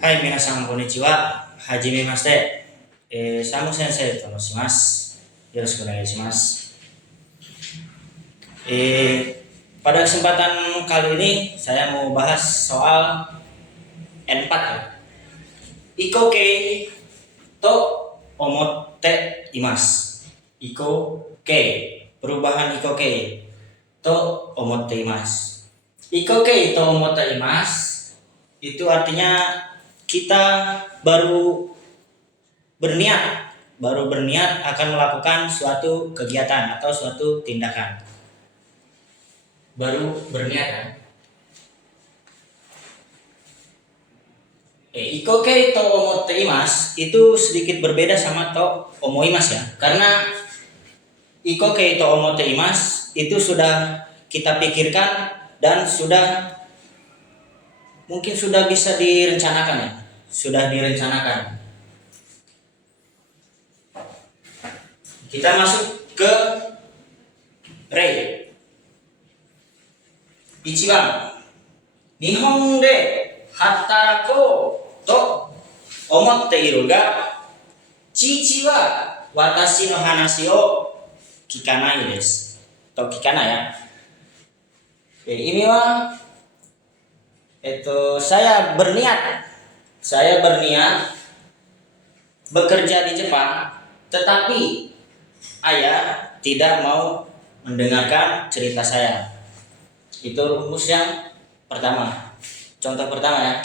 はい、皆さんこんにちは。はじめまして。サム先生と申します。よろしくお願いします。Pada kesempatan kali ini saya mau bahas soal N4 ya. Ikoke to omote imasu. Ikoke, perubahan ikoke to omote imasu. Ikoke to omote imasu itu artinya kita baru berniat akan melakukan suatu kegiatan atau suatu tindakan. Baru berniat kan? Ikoke to omote imasu itu sedikit berbeda sama to omoimasu ya. Karena ikoke to omote imasu itu sudah kita pikirkan dan mungkin sudah bisa direncanakan ya. Sudah direncanakan. Kita masuk ke rei. Ichiban. Nihon de hatarakou to omotte iru ga chichi wa watashi no hanashi o kikanai desu. To kikanai ya. Ini wa saya berniat bekerja di Jepang, tetapi ayah tidak mau mendengarkan cerita saya. Itu rumus yang pertama. Contoh pertama ya.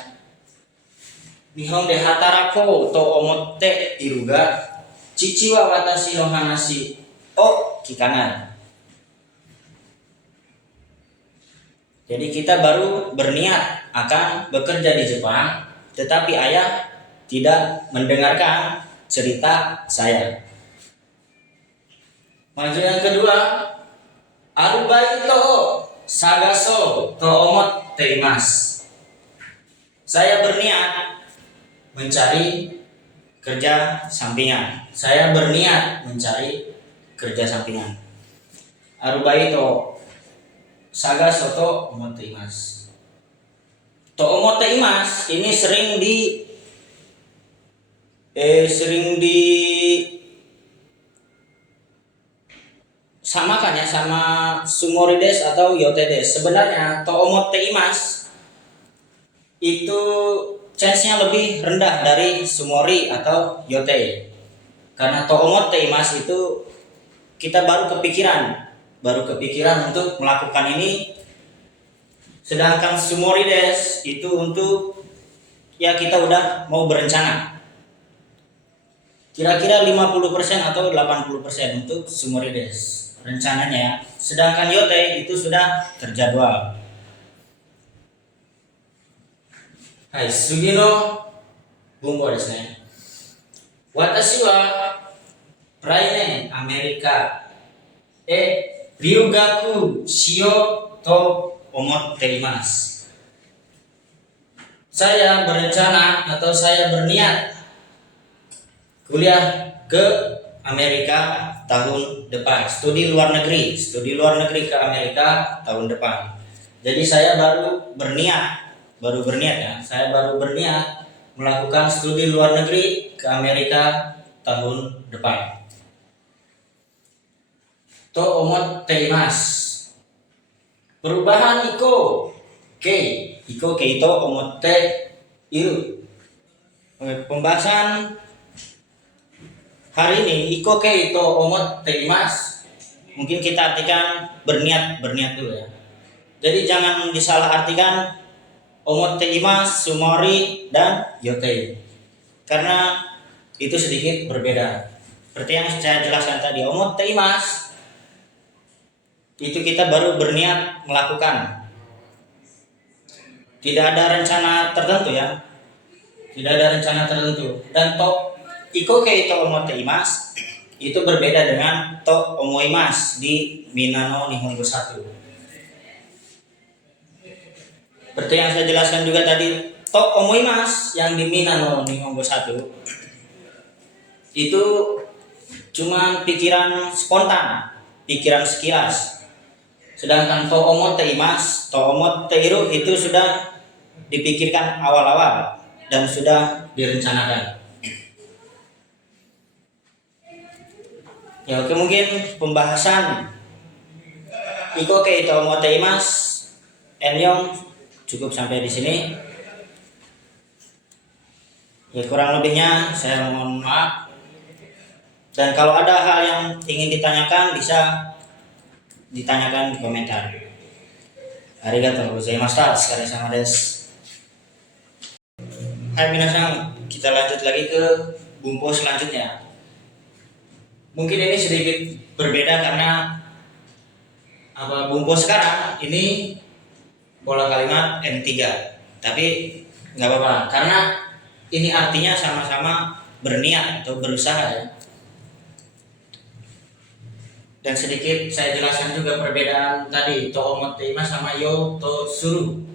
Nihon de hatarakou to omotte iru ga chichi wa watashi no hanashi o kikanai. Jadi kita baru berniat akan bekerja di Jepang, tetapi ayah tidak mendengarkan cerita saya. Maju yang kedua, arubaito sagaso to omotte imasu. Saya berniat mencari kerja sampingan. Arubaito sagaso to omotte imasu. To omotte imasu ini sering samakan ya sama sumori desu atau yote desu. Sebenarnya to omotte imasu itu chance-nya lebih rendah dari sumori atau yote. Karena to omotte imasu itu kita baru kepikiran untuk melakukan ini, sedangkan sumori desu itu untuk ya kita udah mau berencana. Kira-kira 50% atau 80% untuk sumori desu rencananya, sedangkan yote itu sudah terjadwal. Hai, sugi no bungo desu ne. Watashi wa来年 Amerika ryugaku shiyou to omotte imasu. Saya berencana atau saya berniat kuliah ke Amerika tahun depan, studi luar negeri ke Amerika tahun depan. Jadi saya baru berniat melakukan studi luar negeri ke Amerika tahun depan. To omotte imasu. Perubahan ikoke to omotte iru. Pembahasan hari ini ikoke to omotte imasu mungkin kita artikan berniat dulu ya. Jadi jangan disalahartikan omotte imasu, sumori dan yote. Karena itu sedikit berbeda. Seperti yang saya jelaskan tadi, omotte imasu itu kita baru berniat melakukan. Tidak ada rencana tertentu ya. Dan to ikoke to omotte imasu itu berbeda dengan to omoimasu di Minano Nihongo 1. Seperti yang saya jelaskan juga tadi, to omoimasu yang di Minano Nihongo 1 itu cuma pikiran spontan, pikiran sekilas. Sedangkan to omotte imasu, to omotte iru itu sudah dipikirkan awal-awal dan sudah direncanakan. Ya, oke, mungkin pembahasan Iko Kei Tomote Imas Enyong cukup sampai di sini. Ya, kurang lebihnya saya mohon maaf. Dan kalau ada hal yang ingin ditanyakan bisa ditanyakan di komentar. Arigatou gozaimashita. Sekali sama des. Hai minasang, kita lanjut lagi ke bumpo selanjutnya. Mungkin ini sedikit berbeda karena bumpo sekarang ini pola kalimat N3. Tapi nggak apa-apa karena ini artinya sama-sama berniat atau berusaha ya. Dan sedikit saya jelaskan juga perbedaan tadi Tomote Imas sama Yo To Suru.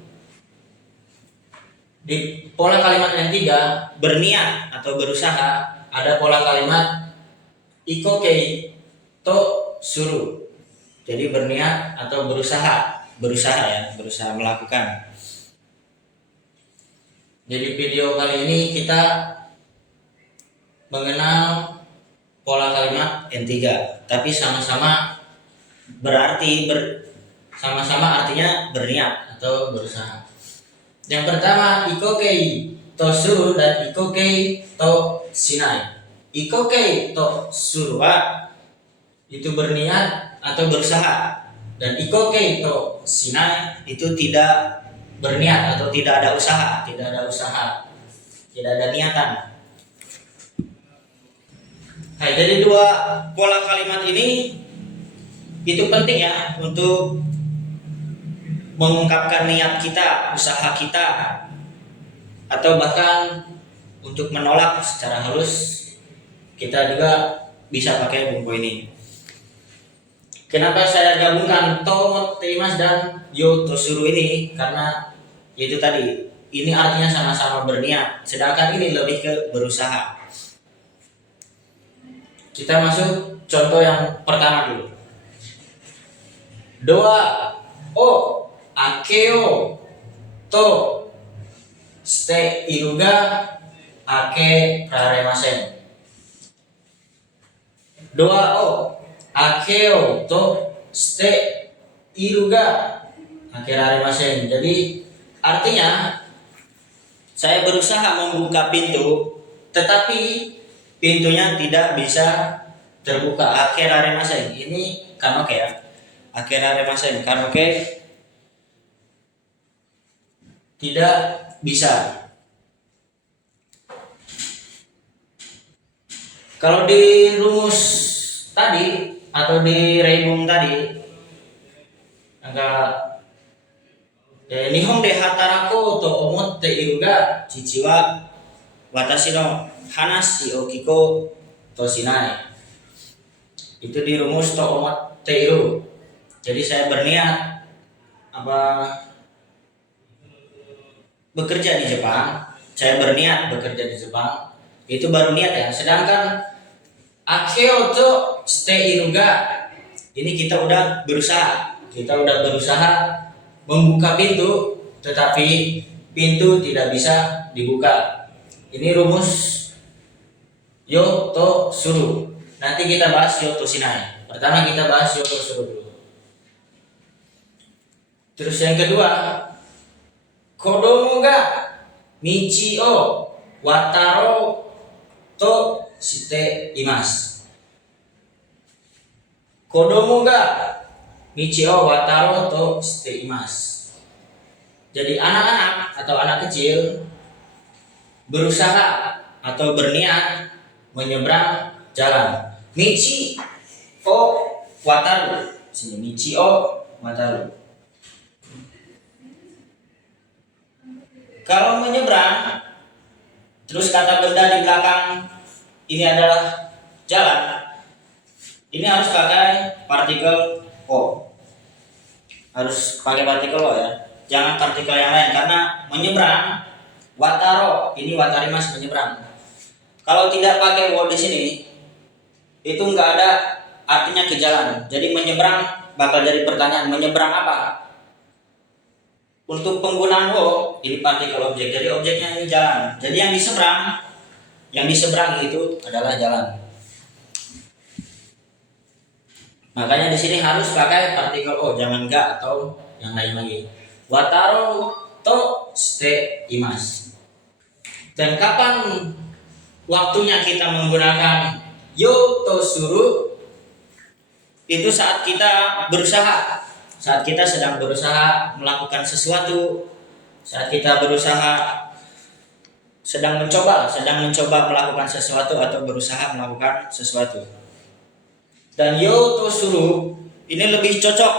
Di pola kalimat N3 berniat atau berusaha ada pola kalimat Iko Kei To Suru. Jadi berniat atau berusaha ya, berusaha melakukan. Jadi video kali ini kita mengenal pola kalimat N3, tapi sama-sama sama-sama artinya berniat atau berusaha. Yang pertama Iko Kei To Suru dan Iko Kei To Shinai. Iko Kei To Suru itu berniat atau berusaha, dan Iko Kei To Shinai itu tidak berniat atau tidak ada usaha, tidak ada niatan. Nah, jadi dua pola kalimat ini itu penting ya untuk mengungkapkan niat kita, usaha kita, atau bahkan untuk menolak secara halus. Kita juga bisa pakai bumpo ini. Kenapa saya gabungkan Tomote Imas dan Yo To Suru ini? Karena itu tadi, ini artinya sama-sama berniat, sedangkan ini lebih ke berusaha. Kita masuk contoh yang pertama dulu. Doa o akeo to shite iru ga akeraremasen. Doa o akeo to shite iru ga akeraremasen. Jadi artinya saya berusaha membuka pintu, tetapi pintunya tidak bisa terbuka. Akeraremasen ini kanoke ya. Akeraremasen kanoke tidak bisa. Kalau di rumus tadi atau di reibung tadi, agak Nihon de hatarako to omotte iru ga chichi wa watashi no hanashi o kiko to shinai. Itu di rumus to omotte iru. Jadi saya berniat bekerja di Jepang. Saya berniat bekerja di Jepang. Itu baru niat ya. Sedangkan akeo to shite iru ga, ini kita udah berusaha. Kita udah berusaha membuka pintu, tetapi pintu tidak bisa dibuka. Ini rumus Yo To Suru. Nanti kita bahas Yo To Shinai. Pertama kita bahas Yo To Suru dulu. Terus yang kedua, kodomo ga michi o wataro to shite imasu. Kodomo ga michi o wataro to shite imasu. Jadi anak-anak atau anak kecil berusaha atau berniat menyeberang jalan. Michi o wataru. Sini michi o wataru. Kalau menyeberang, terus kata benda di belakang ini adalah jalan, ini harus pakai partikel o. Harus pakai partikel o ya. Jangan partikel yang lain, karena menyeberang wataro, ini watarimas menyeberang. Kalau tidak pakai wo di sini, itu nggak ada artinya ke jalan. Jadi menyeberang bakal jadi pertanyaan, menyeberang apa? Untuk penggunaan wo ini partikel objek, jadi objeknya ini jalan, jadi yang diseberang itu adalah jalan. Makanya di sini harus pakai partikel o, jangan ga atau yang lain lagi. Wataru to shite imasu. Dan kapan waktunya kita menggunakan yo to suru? Itu saat kita berusaha, saat kita sedang berusaha melakukan sesuatu, saat kita sedang mencoba melakukan sesuatu atau berusaha melakukan sesuatu. Dan yo to suru ini lebih cocok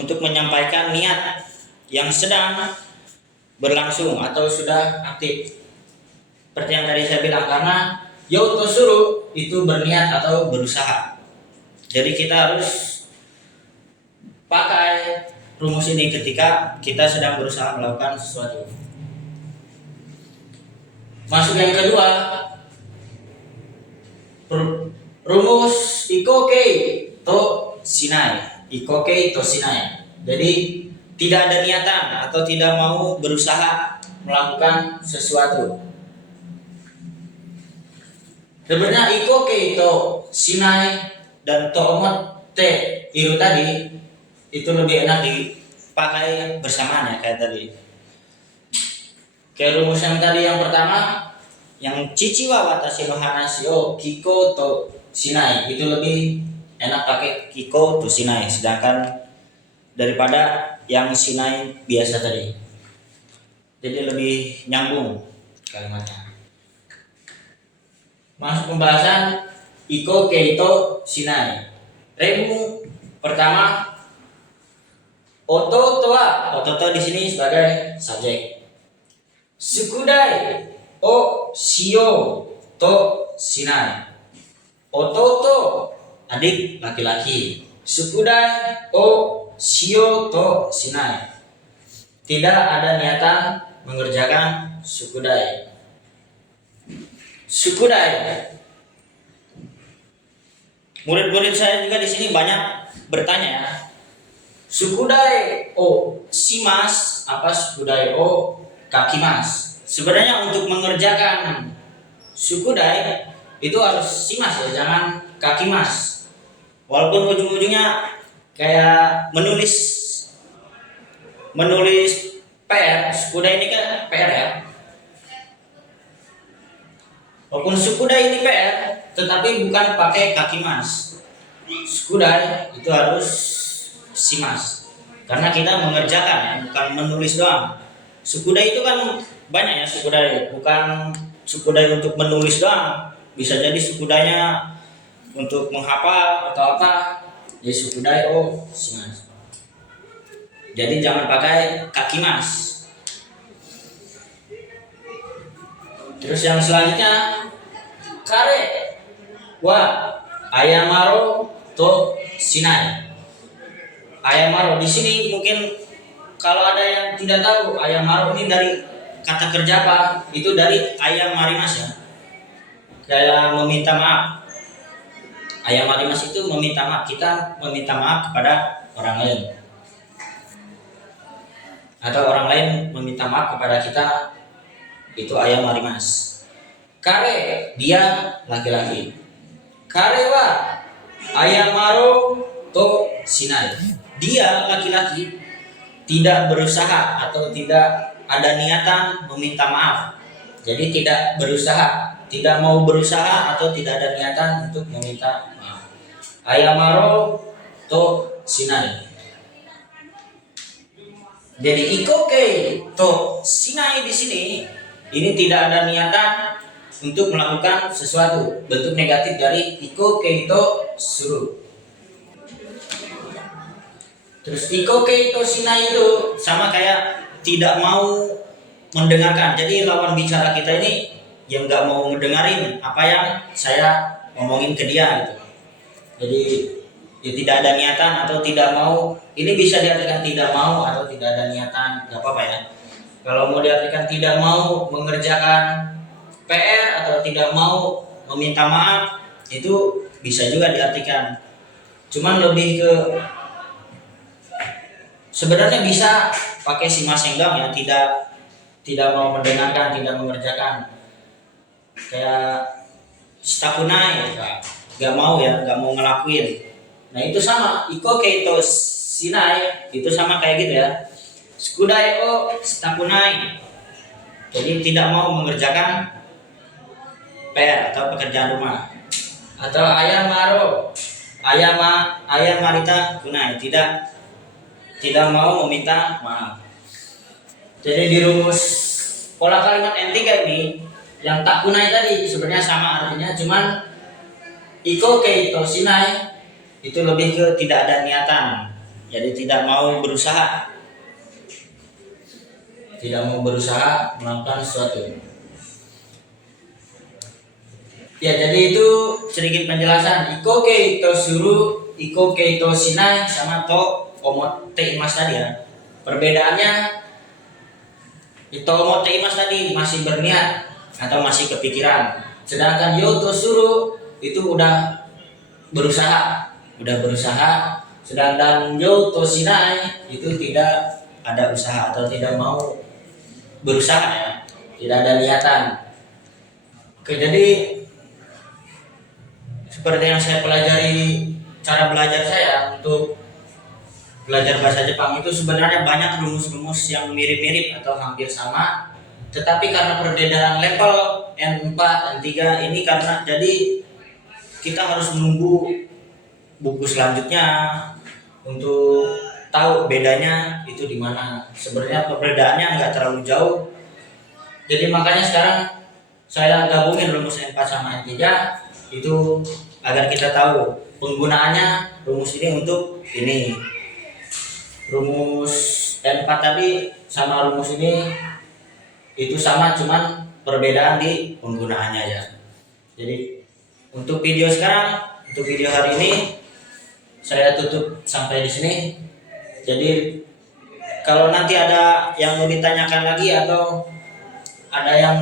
untuk menyampaikan niat yang sedang berlangsung atau sudah aktif. Seperti yang tadi saya bilang, karena yo to suru itu berniat atau berusaha. Jadi kita harus pakai rumus ini ketika kita sedang berusaha melakukan sesuatu. Masuk yang kedua, rumus ikoke to shinai. Ikoke to shinai. Jadi tidak ada niatan atau tidak mau berusaha melakukan sesuatu. Sebenarnya ikoke to shinai dan to omotte iru tadi itu lebih enak dipakai bersamaan ya, kayak tadi. Kayak rumus yang tadi yang pertama, yang chichi wa watashi no hanashi o kiko to shinai, itu lebih enak pakai kiko to shinai, sedangkan daripada yang shinai biasa tadi. Jadi lebih nyambung kalimatnya. Masuk pembahasan iko keito shinai. Remu pertama, ototo di sini sebagai subjek. Sukudai o shio to shinai. Ototo adik laki-laki. Sukudai o shio to shinai. Tidak ada niatan mengerjakan sukudai. Sukudai. Murid-murid saya juga di sini banyak bertanya ya. Sukudai o shimas, apa sukudai o kakimas? Sebenarnya untuk mengerjakan sukudai itu harus shimas ya, jangan kakimas. Walaupun ujung-ujungnya kayak menulis PR, sukudai ini kan PR ya. Walaupun sukudai ini PR, tetapi bukan pakai kakimas. Sukudai itu harus shimas, karena kita mengerjakan ya, bukan menulis doang. Sukudai itu kan banyak ya, sukudai bukan sukudai untuk menulis doang, bisa jadi sukudainya untuk menghafal atau apa, jadi sukudai o shimas. Jadi jangan pakai kakimas. Terus yang selanjutnya, kare wa ayamaro to shinai. Ayamaro di sini mungkin kalau ada yang tidak tahu, ayamaro ini dari kata kerja apa? Itu dari ayamarimas ya. Kayak meminta maaf. Ayamarimas itu meminta maaf, kita meminta maaf kepada orang lain. Atau orang lain meminta maaf kepada kita, itu ayamarimas. Kare dia laki-laki. Kare wa ayamaro to shinai. Dia laki-laki tidak berusaha atau tidak ada niatan meminta maaf. Jadi tidak berusaha, tidak mau berusaha atau tidak ada niatan untuk meminta maaf. Ayamaro to shinai. Jadi ikoke to shinai di sini ini tidak ada niatan untuk melakukan sesuatu. Bentuk negatif dari ikoke to suru. Terus ikoke to shinai itu sama kayak tidak mau mendengarkan. Jadi lawan bicara kita ini yang nggak mau mendengarin apa yang saya ngomongin ke dia gitu. Jadi ya tidak ada niatan atau tidak mau. Ini bisa diartikan tidak mau atau tidak ada niatan, nggak apa-apa ya. Kalau mau diartikan tidak mau mengerjakan PR atau tidak mau meminta maaf, itu bisa juga diartikan. Cuman lebih ke sebenarnya bisa pakai Shima Senggang ya, tidak mau mendengarkan, tidak mengerjakan, kayak Stakunai ya, gak mau ya, gak mau ngelakuin. Nah itu sama, Iko Keito Shinai itu sama kayak gitu ya, Skudai o Stakunai, jadi tidak mau mengerjakan PR atau pekerjaan rumah. Atau ayam maro, ayam marita kunai, tidak mau meminta maaf. Jadi di rumus pola kalimat N3 ini yang tak kunai tadi sebenarnya sama artinya, cuman iko keito shinai itu lebih ke tidak ada niatan, jadi tidak mau berusaha, melakukan sesuatu. Ya, jadi itu sedikit penjelasan iko keito suru, iko keito shinai sama to omote imas tadi ya. Perbedaannya itu omote imas tadi masih berniat atau masih kepikiran, sedangkan yo to suru itu udah berusaha, sedangkan yo to shinai itu tidak ada usaha atau tidak mau berusaha ya, tidak ada niatan. Oke, jadi seperti yang saya pelajari, cara belajar saya untuk belajar bahasa Jepang itu sebenarnya banyak rumus-rumus yang mirip-mirip atau hampir sama, tetapi karena perbedaan level N4, N3 ini, karena jadi kita harus menunggu buku selanjutnya untuk tahu bedanya itu di mana. Sebenarnya perbedaannya nggak terlalu jauh, jadi makanya sekarang saya gabungin rumus N4 sama N3 itu agar kita tahu penggunaannya rumus ini untuk ini. Rumus N4 tadi sama rumus ini itu sama, cuman perbedaan di penggunaannya ya. Jadi untuk video hari ini saya tutup sampai di sini. Jadi kalau nanti ada yang mau ditanyakan lagi atau ada yang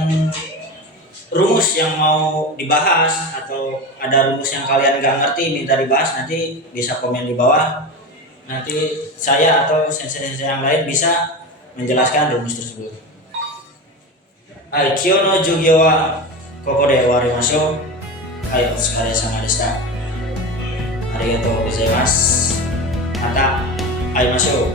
rumus yang mau dibahas atau ada rumus yang kalian gak ngerti minta dibahas, nanti bisa komen di bawah. Nanti saya atau sensei-sensei yang lain bisa menjelaskan rumus tersebut. Hai, kyo no jugyo wa koko de owarimashou. Hai, otsukare sama deshita. Arigatou gozaimasu. Mata aimashou.